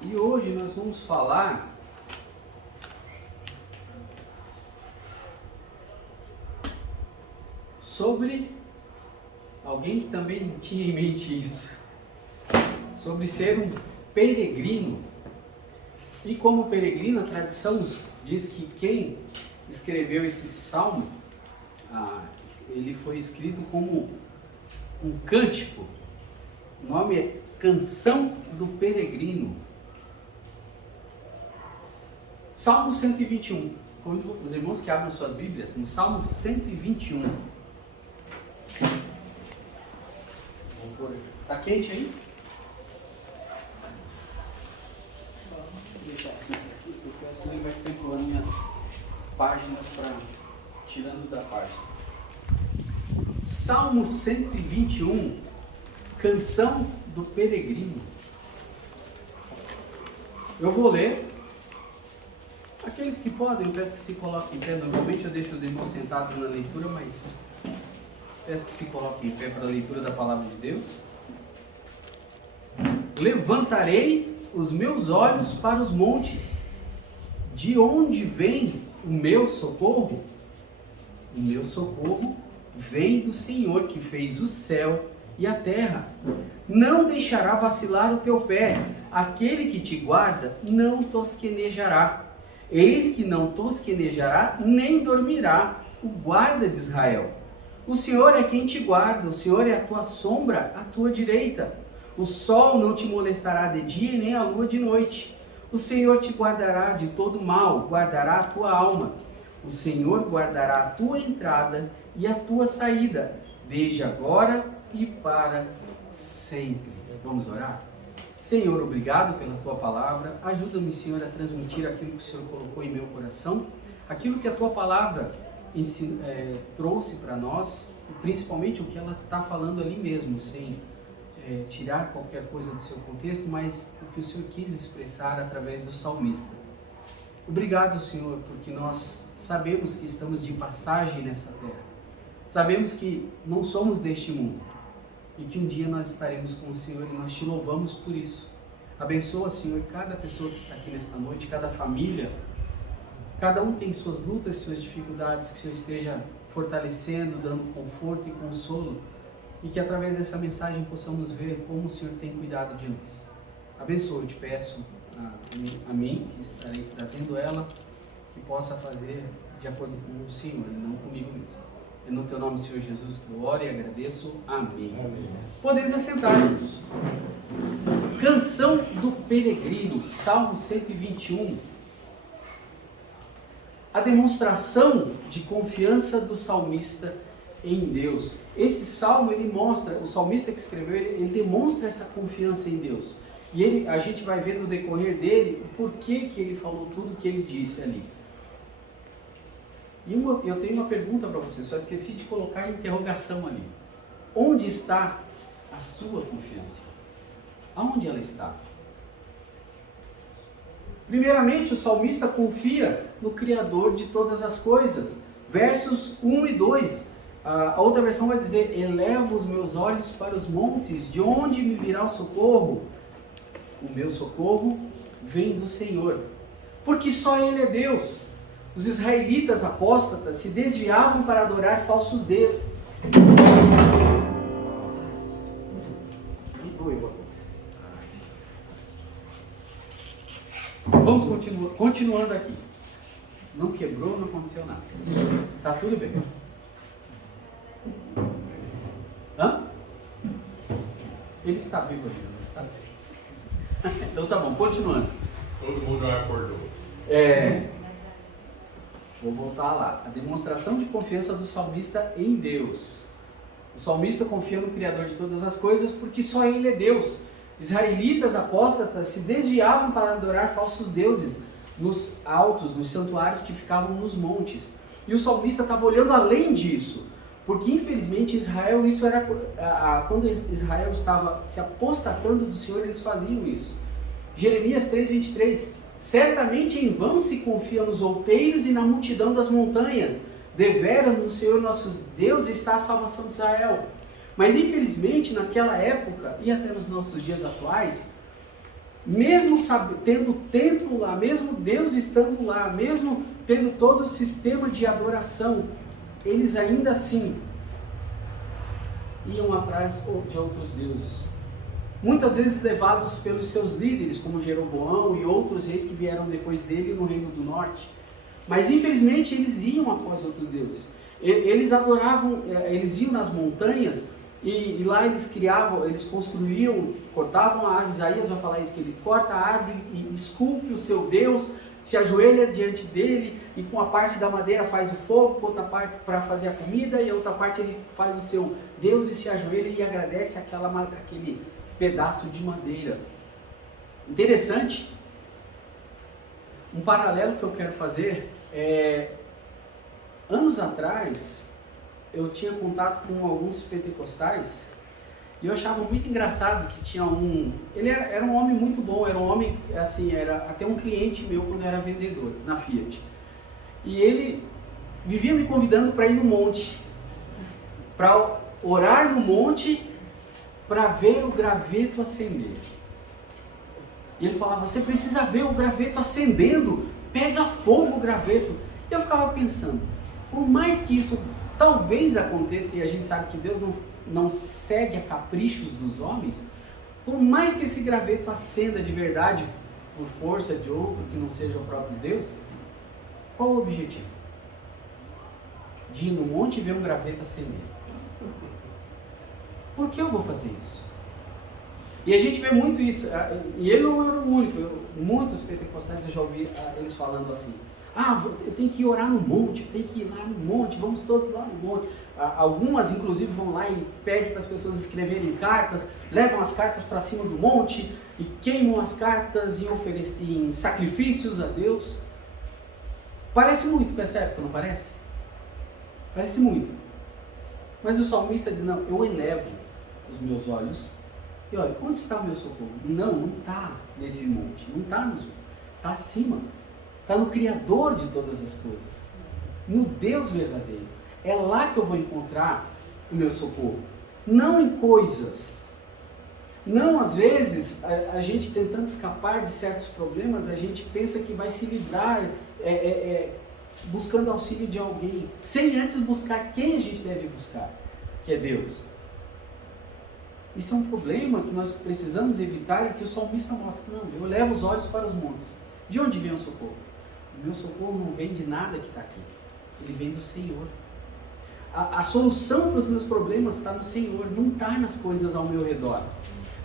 E hoje nós vamos falar sobre alguém que também tinha em mente isso, sobre ser um peregrino. E como peregrino, a tradição diz que quem escreveu esse salmo, ele foi escrito como um cântico. O nome é Canção do Peregrino. Salmo 121. Convido os irmãos que abram suas Bíblias no Salmo 121. Vamos pôr aqui. Tá quente aí? Vou deixar assim aqui, porque assim ele vai temperando minhas páginas para tirando da página. Salmo 121, Canção do Peregrino. Eu vou ler. Aqueles que podem, eu peço que se coloquem em pé. Normalmente eu deixo os irmãos sentados na leitura, mas peço que se coloquem em pé para a leitura da palavra de Deus. Levantarei os meus olhos para os montes. De onde vem o meu socorro? O meu socorro vem do Senhor que fez o céu e a terra. Não deixará vacilar o teu pé. Aquele que te guarda não tosquenejará. Eis que não tosquenejará, nem dormirá o guarda de Israel. O Senhor é quem te guarda, o Senhor é a tua sombra, à tua direita. O sol não te molestará de dia, nem a lua de noite. O Senhor te guardará de todo mal, guardará a tua alma. O Senhor guardará a tua entrada e a tua saída, desde agora e para sempre. Vamos orar? Senhor, obrigado pela tua palavra. Ajuda-me, Senhor, a transmitir aquilo que o Senhor colocou em meu coração, aquilo que a tua palavra trouxe para nós, principalmente o que ela está falando ali mesmo, sem tirar qualquer coisa do seu contexto, mas o que o Senhor quis expressar através do salmista. Obrigado, Senhor, porque nós sabemos que estamos de passagem nessa terra. Sabemos que não somos deste mundo e que um dia nós estaremos com o Senhor e nós te louvamos por isso. Abençoa, Senhor, cada pessoa que está aqui nesta noite, cada família. Cada um tem suas lutas, suas dificuldades, que o Senhor esteja fortalecendo, dando conforto e consolo, e que através dessa mensagem possamos ver como o Senhor tem cuidado de nós. Abençoa, eu te peço a mim, que estarei trazendo ela, que possa fazer de acordo com o Senhor e não comigo mesmo. É no teu nome, Senhor Jesus, que eu oro e agradeço. Amém. Amém. Podeis assentar-vos. Canção do Peregrino, Salmo 121. A demonstração de confiança do salmista em Deus. Esse salmo, ele mostra, o salmista que escreveu, ele demonstra essa confiança em Deus. E a gente vai ver no decorrer dele o porquê que ele falou tudo que ele disse ali. E eu tenho uma pergunta para você, só esqueci de colocar a interrogação ali. Onde está a sua confiança? Aonde ela está? Primeiramente, o salmista confia no Criador de todas as coisas. Versos 1 e 2. A outra versão vai dizer: elevo os meus olhos para os montes, de onde me virá o socorro? O meu socorro vem do Senhor, porque só Ele é Deus. Os israelitas apóstatas se desviavam para adorar falsos deuses. Vamos continuando aqui. Não quebrou, não aconteceu nada. Tá tudo bem. Hã? Ele está vivo ali, não está bem. Então tá bom, continuando. Todo mundo já acordou. Vou voltar lá. A demonstração de confiança do salmista em Deus. O salmista confia no Criador de todas as coisas porque só Ele é Deus. Israelitas apóstatas se desviavam para adorar falsos deuses nos altos, nos santuários que ficavam nos montes. E o salmista estava olhando além disso, porque infelizmente Israel, isso era quando Israel estava se apostatando do Senhor, eles faziam isso. Jeremias 3:23. Certamente em vão se confia nos outeiros e na multidão das montanhas. Deveras no Senhor nosso Deus está a salvação de Israel. Mas infelizmente naquela época e até nos nossos dias atuais, mesmo tendo o templo lá, mesmo Deus estando lá, mesmo tendo todo o sistema de adoração, eles ainda assim iam atrás de outros deuses. Muitas vezes levados pelos seus líderes, como Jeroboão e outros reis que vieram depois dele no Reino do Norte. Mas infelizmente eles iam após outros deuses. Eles adoravam, eles iam nas montanhas e lá eles construíam, cortavam a árvore. Isaías vai falar isso, que ele corta a árvore e esculpe o seu Deus, se ajoelha diante dele e com a parte da madeira faz o fogo, com outra parte para fazer a comida e a outra parte ele faz o seu Deus e se ajoelha e agradece aquele pedaço de madeira. Interessante, um paralelo que eu quero fazer anos atrás eu tinha contato com alguns pentecostais e eu achava muito engraçado que tinha ele era um homem muito bom, era um homem assim, era até um cliente meu quando eu era vendedor na Fiat, e ele vivia me convidando para ir no monte, para orar no monte, para ver o graveto acender. E ele falava, você precisa ver o graveto acendendo, pega fogo o graveto. E eu ficava pensando, por mais que isso talvez aconteça, e a gente sabe que Deus não segue a caprichos dos homens, por mais que esse graveto acenda de verdade, por força de outro que não seja o próprio Deus, qual o objetivo? De ir no monte e ver um graveto acender. Por que eu vou fazer isso? E a gente vê muito isso, e ele não era o único, muitos pentecostais eu já ouvi eles falando assim, eu tenho que ir orar no monte, eu tenho que ir lá no monte, vamos todos lá no monte. Algumas inclusive vão lá e pedem para as pessoas escreverem cartas, levam as cartas para cima do monte e queimam as cartas em sacrifícios a Deus. Parece muito com essa época, não parece? Parece muito. Mas o salmista diz, não, eu elevo os meus olhos e olha, onde está o meu socorro? Não está nesse monte, não está está acima, está no Criador de todas as coisas, no Deus verdadeiro. É lá que eu vou encontrar o meu socorro, não em coisas. Não, às vezes, a gente tentando escapar de certos problemas, a gente pensa que vai se livrar buscando auxílio de alguém, sem antes buscar quem a gente deve buscar, que é Deus. Isso é um problema que nós precisamos evitar e que o salmista mostra. Não, eu levo os olhos para os montes. De onde vem o socorro? O meu socorro não vem de nada que está aqui. Ele vem do Senhor. A solução para os meus problemas está no Senhor, não está nas coisas ao meu redor.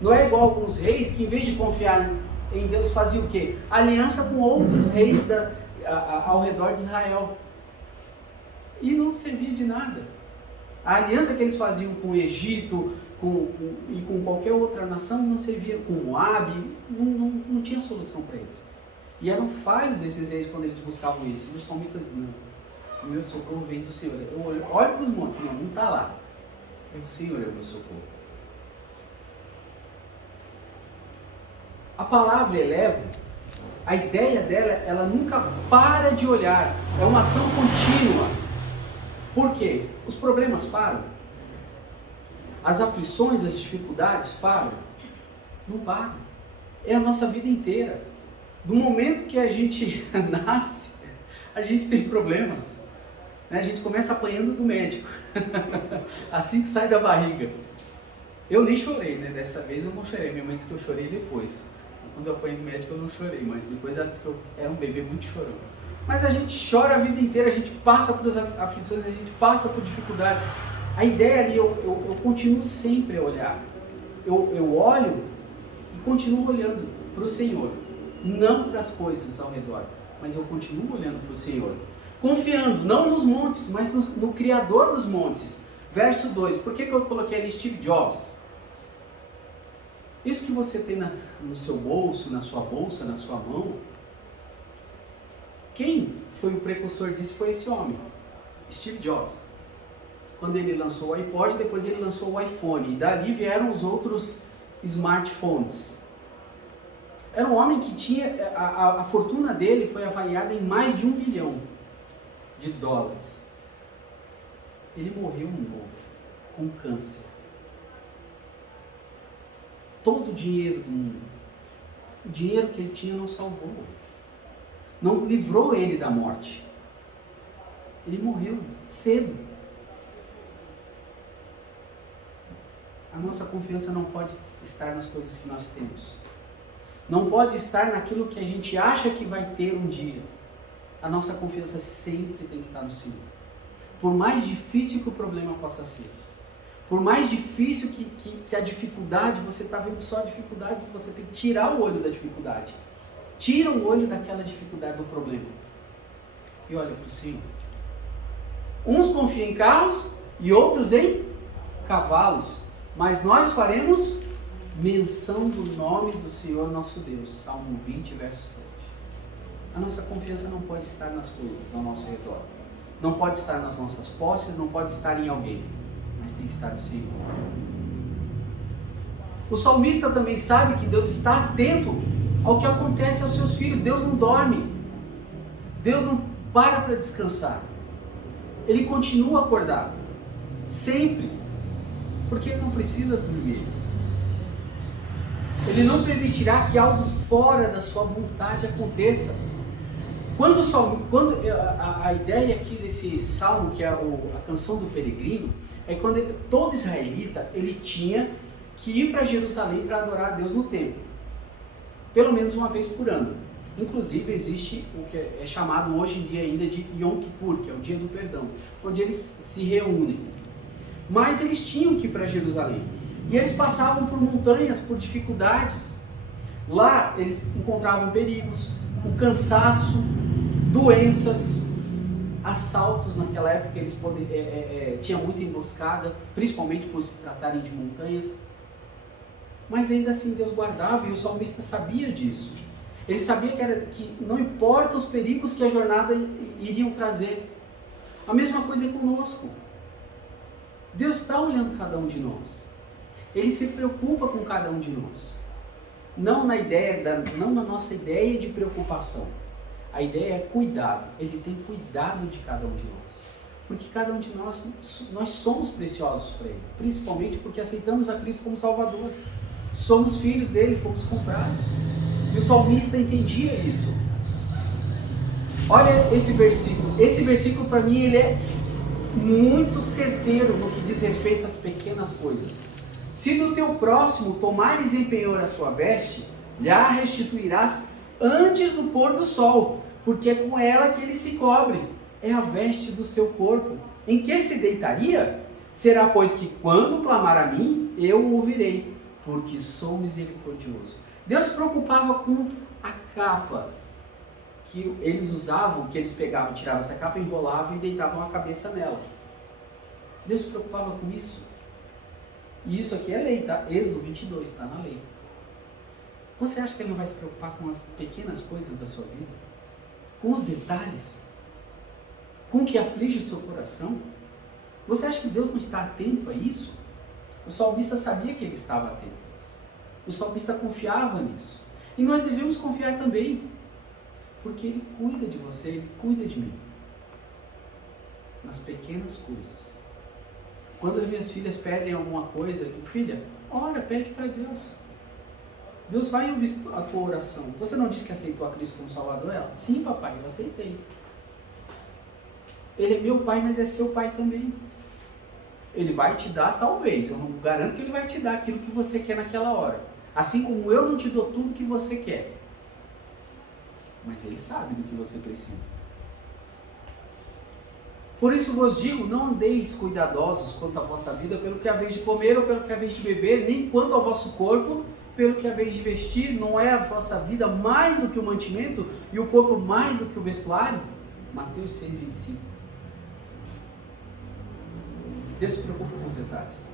Não é igual alguns reis que, em vez de confiar em Deus, faziam o quê? Aliança com outros reis ao redor de Israel. E não servia de nada. A aliança que eles faziam com o Egito e com qualquer outra nação não servia, com Moabe, não tinha solução para eles. E eram falhos esses reis quando eles buscavam isso. E o salmista diz, não, o meu socorro vem do Senhor. Eu olho para os montes, não está lá. O Senhor é o meu socorro. A palavra elevo, a ideia dela, ela nunca para de olhar. É uma ação contínua. Por quê? Os problemas param. As aflições, as dificuldades param? Não param. É a nossa vida inteira. Do momento que a gente nasce, a gente tem problemas. A gente começa apanhando do médico. Assim que sai da barriga. Eu nem chorei, né? Dessa vez eu não chorei. Minha mãe disse que eu chorei depois. Quando eu apanhei do médico eu não chorei, mas depois ela disse que eu era um bebê muito chorão. Mas a gente chora a vida inteira, a gente passa por aflições, a gente passa por dificuldades. A ideia ali, eu continuo sempre a olhar. Eu olho e continuo olhando para o Senhor. Não para as coisas ao redor, mas eu continuo olhando para o Senhor. Confiando, não nos montes, mas no Criador dos montes. Verso 2, por que eu coloquei ali Steve Jobs? Isso que você tem no seu bolso, na sua bolsa, na sua mão, quem foi o precursor disso foi esse homem, Steve Jobs. Quando ele lançou o iPod, depois ele lançou o iPhone, e dali vieram os outros smartphones. Era um homem que tinha, a fortuna dele foi avaliada em mais de $1 bilhão. Ele morreu novo, com câncer. Todo o dinheiro do mundo, O dinheiro que ele tinha não salvou. Não livrou ele da morte. Ele morreu cedo. A nossa confiança não pode estar nas coisas que nós temos. Não pode estar naquilo que a gente acha que vai ter um dia. A nossa confiança sempre tem que estar no Senhor. Por mais difícil que o problema possa ser. Por mais difícil que a dificuldade, você está vendo só a dificuldade, você tem que tirar o olho da dificuldade. Tira o olho daquela dificuldade do problema. E olha para o Senhor. Uns confiam em carros e outros em cavalos. Mas nós faremos menção do nome do Senhor nosso Deus. Salmo 20, verso 7. A nossa confiança não pode estar nas coisas ao nosso redor. Não pode estar nas nossas posses, não pode estar em alguém. Mas tem que estar no Senhor. O salmista também sabe que Deus está atento ao que acontece aos seus filhos. Deus não dorme. Deus não para descansar. Ele continua acordado. Sempre. Porque ele não precisa dormir. Ele não permitirá que algo fora da sua vontade aconteça. A ideia aqui desse salmo, que é a canção do peregrino, é quando todo israelita ele tinha que ir para Jerusalém para adorar a Deus no templo. Pelo menos uma vez por ano. Inclusive existe o que é chamado hoje em dia ainda de Yom Kippur, que é o dia do perdão, onde eles se reúnem. Mas eles tinham que ir para Jerusalém. E eles passavam por montanhas, por dificuldades. Lá eles encontravam perigos, o cansaço, doenças, assaltos. Naquela época eles tinha muita emboscada, principalmente por se tratarem de montanhas. Mas ainda assim Deus guardava, e o salmista sabia disso. Ele sabia que não importa os perigos que a jornada iriam trazer. A mesma coisa é conosco. Deus está olhando cada um de nós. Ele se preocupa com cada um de nós. Não na nossa ideia de preocupação. A ideia é cuidado. Ele tem cuidado de cada um de nós. Porque cada um de nós somos preciosos para Ele. Principalmente porque aceitamos a Cristo como Salvador. Somos filhos dele, fomos comprados. E o salmista entendia isso. Olha esse versículo. Esse versículo para mim ele é muito certeiro no que diz respeito às pequenas coisas. Se do teu próximo tomares em penhor a sua veste, lhe a restituirás antes do pôr do sol, porque é com ela que ele se cobre. É a veste do seu corpo. Em que se deitaria? Será, pois, que quando clamar a mim, eu o ouvirei, porque sou misericordioso. Deus se preocupava com a capa que eles usavam, que eles pegavam, tiravam essa capa, enrolavam e deitavam a cabeça nela. Deus se preocupava com isso. E isso aqui é lei, tá? Êxodo 22, está na lei. Você acha que Ele não vai se preocupar com as pequenas coisas da sua vida? Com os detalhes? Com o que aflige o seu coração? Você acha que Deus não está atento a isso? O salmista sabia que Ele estava atento a isso. O salmista confiava nisso. E nós devemos confiar também. Porque Ele cuida de você, Ele cuida de mim. Nas pequenas coisas. Quando as minhas filhas pedem alguma coisa, eu digo, filha, ora, pede para Deus. Deus vai ouvir a tua oração. Você não disse que aceitou a Cristo como Salvador? Ela, sim, papai, eu aceitei. Ele é meu pai, mas é seu pai também. Ele vai te dar, talvez. Eu não garanto que Ele vai te dar aquilo que você quer naquela hora. Assim como eu não te dou tudo que você quer. Mas Ele sabe do que você precisa. Por isso vos digo, não andeis cuidadosos quanto à vossa vida, pelo que haveis de comer ou pelo que haveis de beber, nem quanto ao vosso corpo, pelo que haveis de vestir. Não é a vossa vida mais do que o mantimento e o corpo mais do que o vestuário? Mateus 6,25. Deus se preocupa com os detalhes.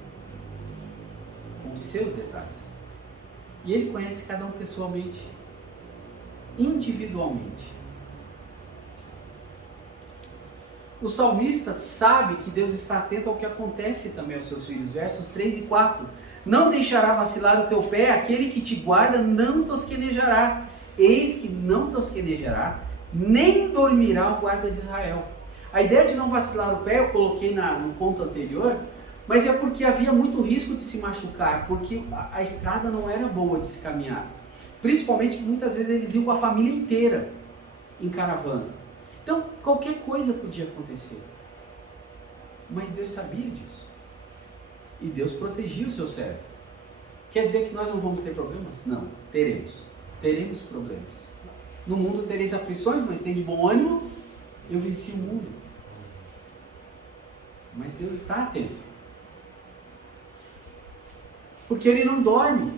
Com os seus detalhes. E Ele conhece cada um pessoalmente. Individualmente. O salmista sabe que Deus está atento ao que acontece também aos seus filhos. Versos 3 e 4. Não deixará vacilar o teu pé, aquele que te guarda não tosquenejará. Eis que não tosquenejará, nem dormirá o guarda de Israel. A ideia de não vacilar o pé eu coloquei no ponto anterior, mas é porque havia muito risco de se machucar, porque a estrada não era boa de se caminhar. Principalmente que muitas vezes eles iam com a família inteira em caravana. Então, qualquer coisa podia acontecer. Mas Deus sabia disso. E Deus protegia o seu servo. Quer dizer que nós não vamos ter problemas? Não, teremos. Teremos problemas. No mundo tereis aflições, mas tem de bom ânimo, eu venci o mundo. Mas Deus está atento. Porque Ele não dorme.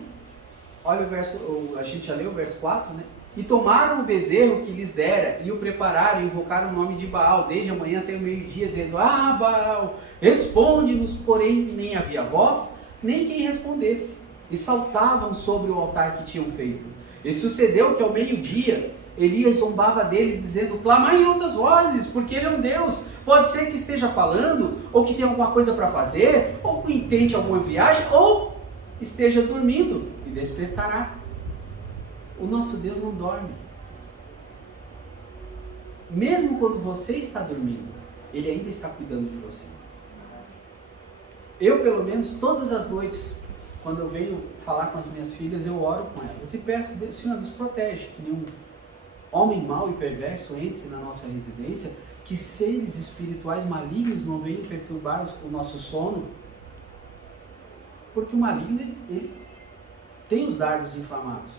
Olha o verso, a gente já leu o verso 4, né? E tomaram o bezerro que lhes dera, e o prepararam, e invocaram o nome de Baal, desde a manhã até o meio-dia, dizendo: Ah, Baal, responde-nos. Porém, nem havia voz, nem quem respondesse. E saltavam sobre o altar que tinham feito. E sucedeu que ao meio-dia, Elias zombava deles, dizendo: Clamai em outras vozes, porque ele é um Deus. Pode ser que esteja falando, ou que tenha alguma coisa para fazer, ou que intente alguma viagem, ou esteja dormindo, e despertará. O nosso Deus não dorme. Mesmo quando você está dormindo, Ele ainda está cuidando de você. Eu, pelo menos, todas as noites, quando eu venho falar com as minhas filhas, eu oro com elas e peço: Senhor, nos protege, que nenhum homem mau e perverso entre na nossa residência, que seres espirituais malignos não venham perturbar o nosso sono, porque o maligno ele tem os dardos inflamados.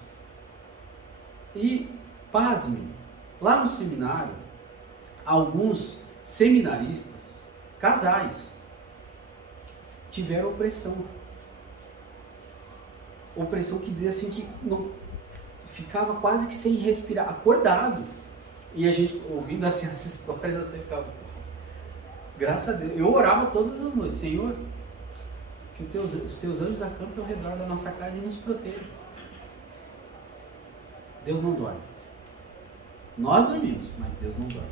E, pasmem, lá no seminário, alguns seminaristas, casais, tiveram opressão. Opressão que dizia assim que não, ficava quase que sem respirar, acordado. E a gente, ouvindo assim essas histórias, até ficava: graças a Deus. Eu orava todas as noites: Senhor, que os teus anjos acampem ao redor da nossa casa e nos protejam. Deus não dorme. Nós dormimos, mas Deus não dorme.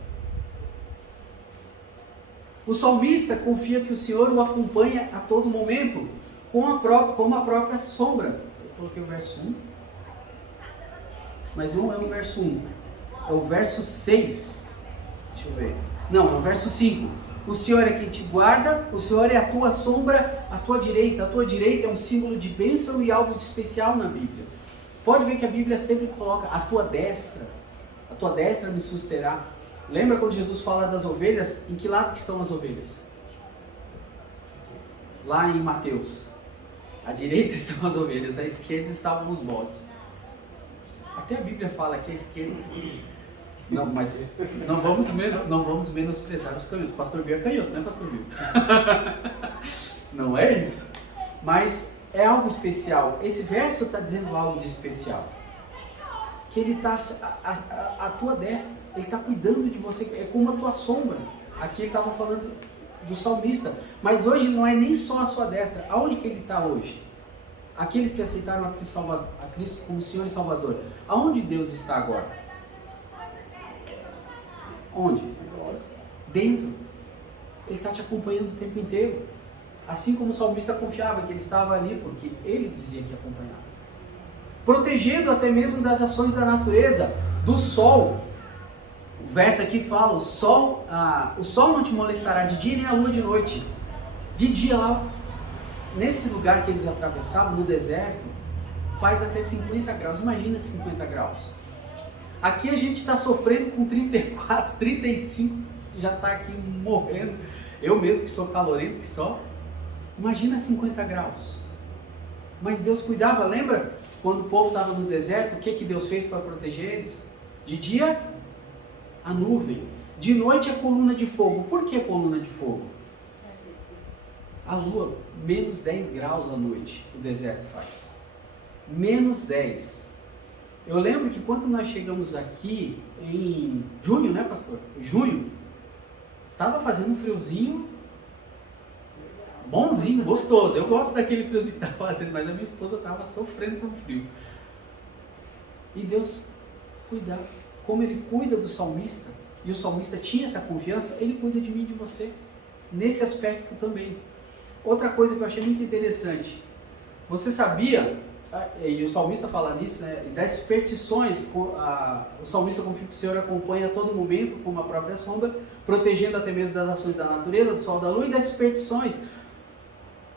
O salmista confia que o Senhor o acompanha a todo momento, como a própria sombra. Eu coloquei o verso 1, mas não é o verso 1, é o verso 6. Deixa eu ver. Não, é o verso 5. O Senhor é quem te guarda, o Senhor é a tua sombra, a tua direita. A tua direita é um símbolo de bênção e algo especial na Bíblia. Você pode ver que a Bíblia sempre coloca a tua destra me susterá. Lembra quando Jesus fala das ovelhas? Em que lado que estão as ovelhas? Lá em Mateus. À direita estão as ovelhas, à esquerda estavam os bodes. Até a Bíblia fala que a esquerda... Não, mas não vamos menosprezar os canhotos. Pastor Bill é canhoto, não é, Pastor Bill? Não é isso. Mas é algo especial. Esse verso está dizendo algo de especial. Que Ele está à tua destra. Ele está cuidando de você. É como a tua sombra. Aqui ele estava falando do salmista. Mas hoje não é nem só a sua destra. Aonde que Ele está hoje? Aqueles que aceitaram a Cristo como Senhor e Salvador. Aonde Deus está agora? Onde? Dentro. Ele está te acompanhando o tempo inteiro. Assim como o salmista confiava que Ele estava ali, porque Ele dizia que acompanhava. Protegendo até mesmo das ações da natureza, do sol. O verso aqui fala: o sol não te molestará de dia nem a lua de noite. De dia lá, nesse lugar que eles atravessavam, no deserto, faz até 50 graus. Imagina 50 graus. Aqui a gente está sofrendo com 34, 35, já está aqui morrendo. Eu mesmo que sou calorento que só. Imagina 50 graus. Mas Deus cuidava, lembra? Quando o povo estava no deserto, o que Deus fez para proteger eles? De dia, a nuvem. De noite, a coluna de fogo. Por que a coluna de fogo? A lua, menos 10 graus à noite, o deserto faz. Menos 10. Eu lembro que quando nós chegamos aqui, em junho, né, pastor? Em junho, estava fazendo um friozinho bonzinho, gostoso. Eu gosto daquele friozinho que estava fazendo, mas a minha esposa estava sofrendo com o frio. E Deus cuida, como Ele cuida do salmista, e o salmista tinha essa confiança, Ele cuida de mim e de você, nesse aspecto também. Outra coisa que eu achei muito interessante, você sabia, e o salmista fala nisso, né, das superstições, o salmista confia que o Senhor acompanha a todo momento, como a própria sombra, protegendo até mesmo das ações da natureza, do sol, da lua e das superstições.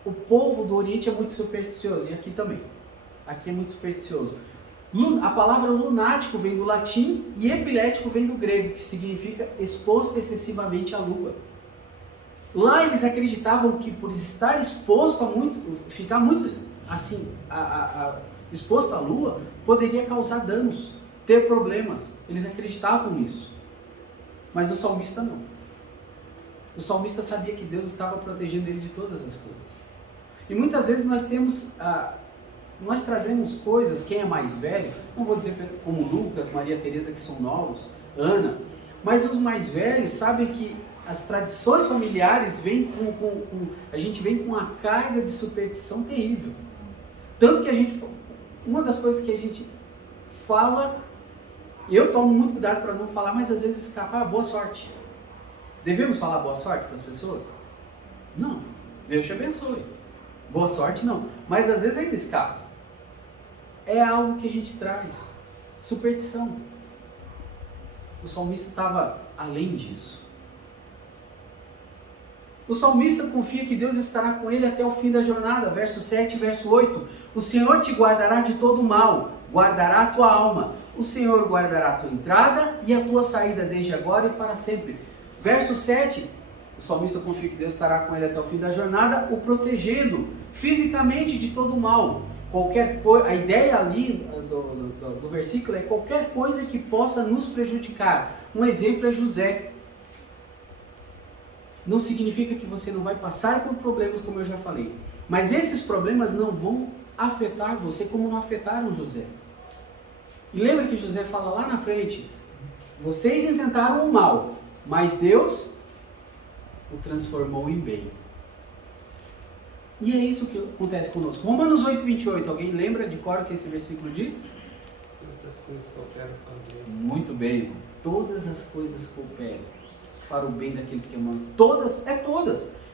O povo do Oriente é muito supersticioso, e aqui também. Aqui é muito supersticioso. A palavra lunático vem do latim e epilético vem do grego, que significa exposto excessivamente à lua. Lá eles acreditavam que por estar exposto a muito, ficar muito assim, exposto à lua, poderia causar danos, ter problemas. Eles acreditavam nisso. Mas o salmista não. O salmista sabia que Deus estava protegendo ele de todas as coisas. E muitas vezes nós trazemos coisas, quem é mais velho, não vou dizer como Lucas, Maria Teresa, que são novos, Ana, mas os mais velhos sabem que as tradições familiares vêm a gente vem com uma carga de superstição terrível. Tanto que uma das coisas que a gente fala, eu tomo muito cuidado para não falar, mas às vezes escapa, boa sorte. Devemos falar boa sorte para as pessoas? Não, Deus te abençoe. Boa sorte não, mas às vezes ainda escapa. É algo que a gente traz, superstição. O salmista estava além disso. O salmista confia que Deus estará com ele até o fim da jornada, verso 7 e verso 8. O Senhor te guardará de todo mal, guardará a tua alma. O Senhor guardará a tua entrada e a tua saída desde agora e para sempre. Verso 7, o salmista confia que Deus estará com ele até o fim da jornada, o protegendo fisicamente de todo mal. A ideia ali do versículo é qualquer coisa que possa nos prejudicar. Um exemplo é José. Não significa que você não vai passar por problemas, como eu já falei. Mas esses problemas não vão afetar você como não afetaram José. E lembra que José fala lá na frente, vocês intentaram o mal, mas Deus o transformou em bem. E é isso que acontece conosco. Romanos 8:28, alguém lembra de cor o que esse versículo diz? Todas as coisas cooperam para o bem. Muito bem, irmão. Todas as coisas cooperam para o bem daqueles que amam. Todas.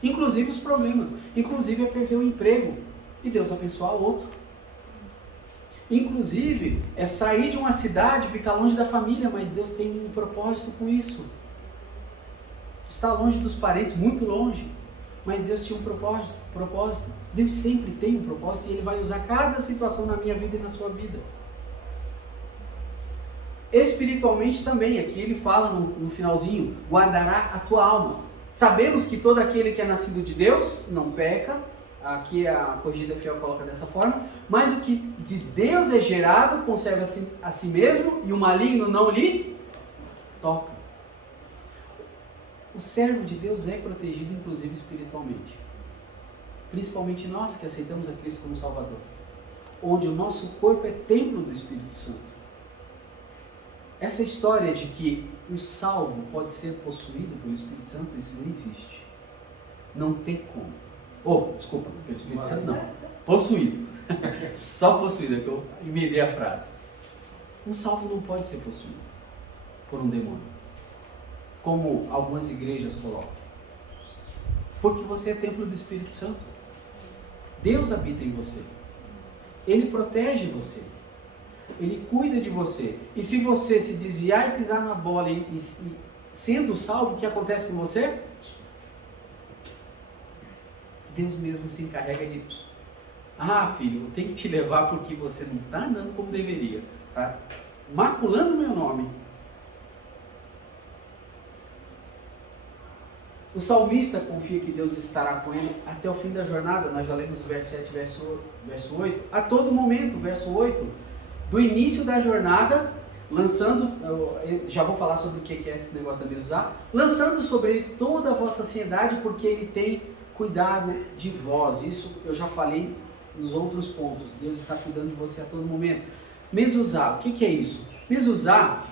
Inclusive os problemas. Inclusive é perder o emprego e Deus abençoar o outro. Inclusive é sair de uma cidade, ficar longe da família, mas Deus tem um propósito com isso. Está longe dos parentes, muito longe, mas Deus tinha um propósito. Deus sempre tem um propósito e Ele vai usar cada situação na minha vida e na sua vida. Espiritualmente também, aqui ele fala no finalzinho, guardará a tua alma. Sabemos que todo aquele que é nascido de Deus não peca, aqui a Corrigida Fiel coloca dessa forma, mas o que de Deus é gerado conserva a si mesmo e o maligno não lhe toca. O servo de Deus é protegido inclusive espiritualmente, principalmente nós que aceitamos a Cristo como Salvador, onde o nosso corpo é templo do Espírito Santo. Essa história de que o salvo pode ser possuído pelo Espírito Santo, isso não existe. Não tem como. Desculpa, pelo Espírito Santo não. Possuído. Só possuído, é que eu emendei a frase. Um salvo não pode ser possuído por um demônio, como algumas igrejas colocam. Porque você é templo do Espírito Santo. Deus habita em você. Ele protege você. Ele cuida de você. E se você se desviar e pisar na bola e sendo salvo, o que acontece com você? Deus mesmo se encarrega de... filho, eu tenho que te levar porque você não está andando como deveria. Está maculando o meu nome. O salmista confia que Deus estará com ele até o fim da jornada. Nós já lemos o verso 7, verso 8. A todo momento, verso 8. Do início da jornada, lançando, já vou falar sobre o que é esse negócio da Mezuzá, lançando sobre ele toda a vossa ansiedade, porque ele tem cuidado de vós. Isso eu já falei nos outros pontos. Deus está cuidando de você a todo momento. Mezuzá, o que é isso? Mezuzá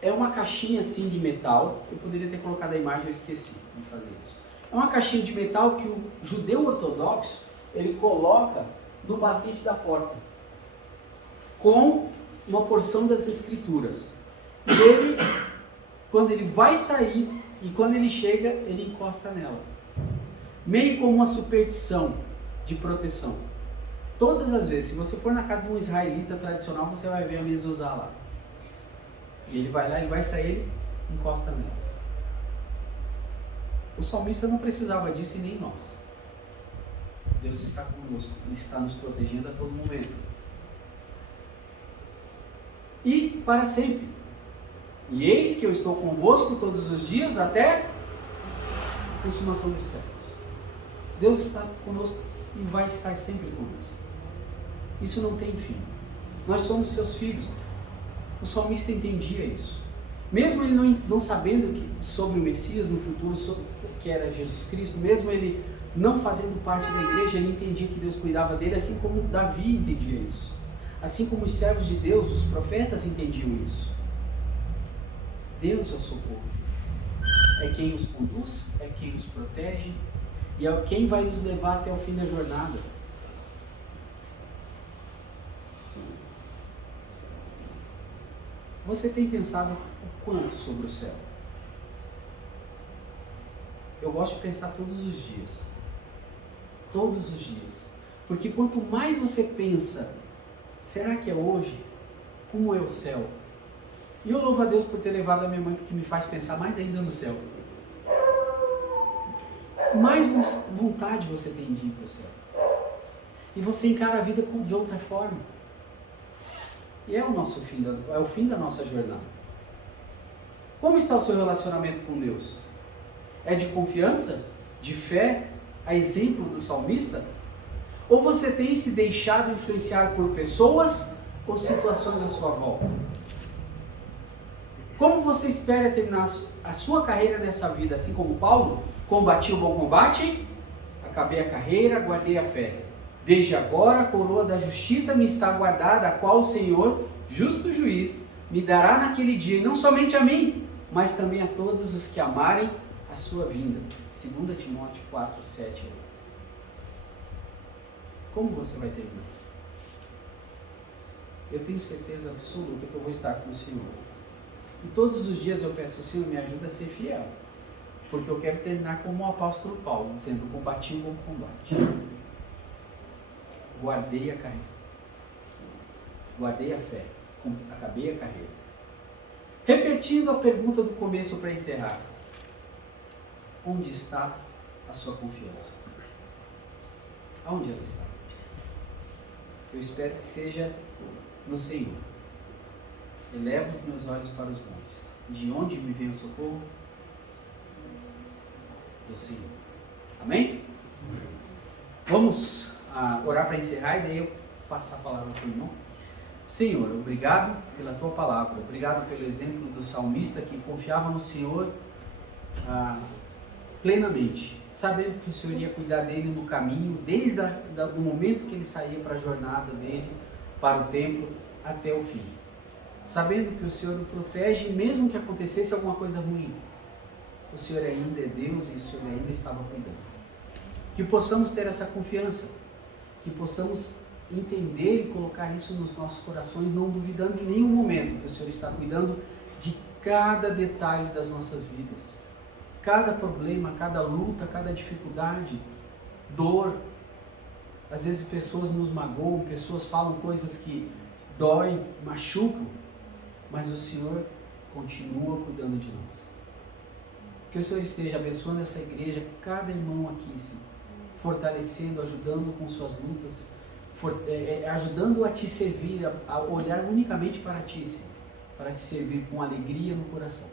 é uma caixinha assim de metal. Eu poderia ter colocado a imagem, eu esqueci de fazer isso. É uma caixinha de metal que o judeu ortodoxo, ele coloca no batente da porta, com uma porção das escrituras. E ele, quando ele vai sair e quando ele chega, ele encosta nela. Meio como uma superstição de proteção. Todas as vezes, se você for na casa de um israelita tradicional, você vai ver a mezuzá lá. E ele vai lá, ele vai sair, ele encosta nela. O salmista não precisava disso e nem nós. Deus está conosco, Ele está nos protegendo a todo momento. e para sempre. E eis que eu estou convosco todos os dias até a consumação dos séculos. Deus está conosco e vai estar sempre conosco. Isso não tem fim. Nós somos seus filhos. O salmista entendia isso. Mesmo ele não sabendo sobre o Messias no futuro, sobre o que era Jesus Cristo, mesmo ele não fazendo parte da igreja, ele entendia que Deus cuidava dele, assim como Davi entendia isso. Assim como os servos de Deus, os profetas entendiam isso. Deus é o socorro deles. É quem os conduz, é quem os protege e é quem vai nos levar até o fim da jornada. Você tem pensado o quanto sobre o céu? Eu gosto de pensar todos os dias. Todos os dias. Porque quanto mais você pensa, será que é hoje? Como é o céu? E eu louvo a Deus por ter levado a minha mãe, porque me faz pensar mais ainda no céu. Mais vontade você tem de ir para o céu. E você encara a vida de outra forma. E é o nosso fim, é o fim da nossa jornada. Como está o seu relacionamento com Deus? É de confiança? De fé? A exemplo do salmista? Ou você tem se deixado influenciar por pessoas ou situações à sua volta? Como você espera terminar a sua carreira nessa vida? Assim como Paulo? Combati o bom combate, acabei a carreira, guardei a fé. Desde agora a coroa da justiça me está guardada, a qual o Senhor, justo juiz, me dará naquele dia, e não somente a mim, mas também a todos os que amarem a sua vinda. 2 Timóteo 4, 7 e 8. Como você vai terminar? Eu tenho certeza absoluta que eu vou estar com o Senhor. E todos os dias eu peço, Senhor, me ajuda a ser fiel. Porque eu quero terminar como o apóstolo Paulo, dizendo, combati o bom combate. Guardei a carreira. Guardei a fé. Acabei a carreira. Repetindo a pergunta do começo para encerrar. Onde está a sua confiança? Aonde ela está? Eu espero que seja no Senhor. Elevo os meus olhos para os montes. De onde me vem o socorro? Do Senhor. Amém? Vamos orar para encerrar e daí eu passar a palavra para o irmão. Senhor, obrigado pela tua palavra. Obrigado pelo exemplo do salmista que confiava no Senhor plenamente, sabendo que o Senhor ia cuidar dele no caminho, desde o momento que ele saía para a jornada dele, para o templo, até o fim. Sabendo que o Senhor o protege, mesmo que acontecesse alguma coisa ruim, o Senhor ainda é Deus e o Senhor ainda estava cuidando. Que possamos ter essa confiança, que possamos entender e colocar isso nos nossos corações, não duvidando em nenhum momento que o Senhor está cuidando de cada detalhe das nossas vidas. Cada problema, cada luta, cada dificuldade, dor. Às vezes pessoas nos magoam, pessoas falam coisas que doem, machucam, mas o Senhor continua cuidando de nós. Que o Senhor esteja abençoando essa igreja, cada irmão aqui, Senhor, fortalecendo, ajudando com suas lutas, ajudando a te servir, a olhar unicamente para ti, Senhor, para te servir com alegria no coração.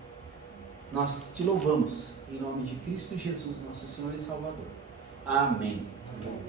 Nós te louvamos, em nome de Cristo Jesus, nosso Senhor e Salvador. Amém. Amém.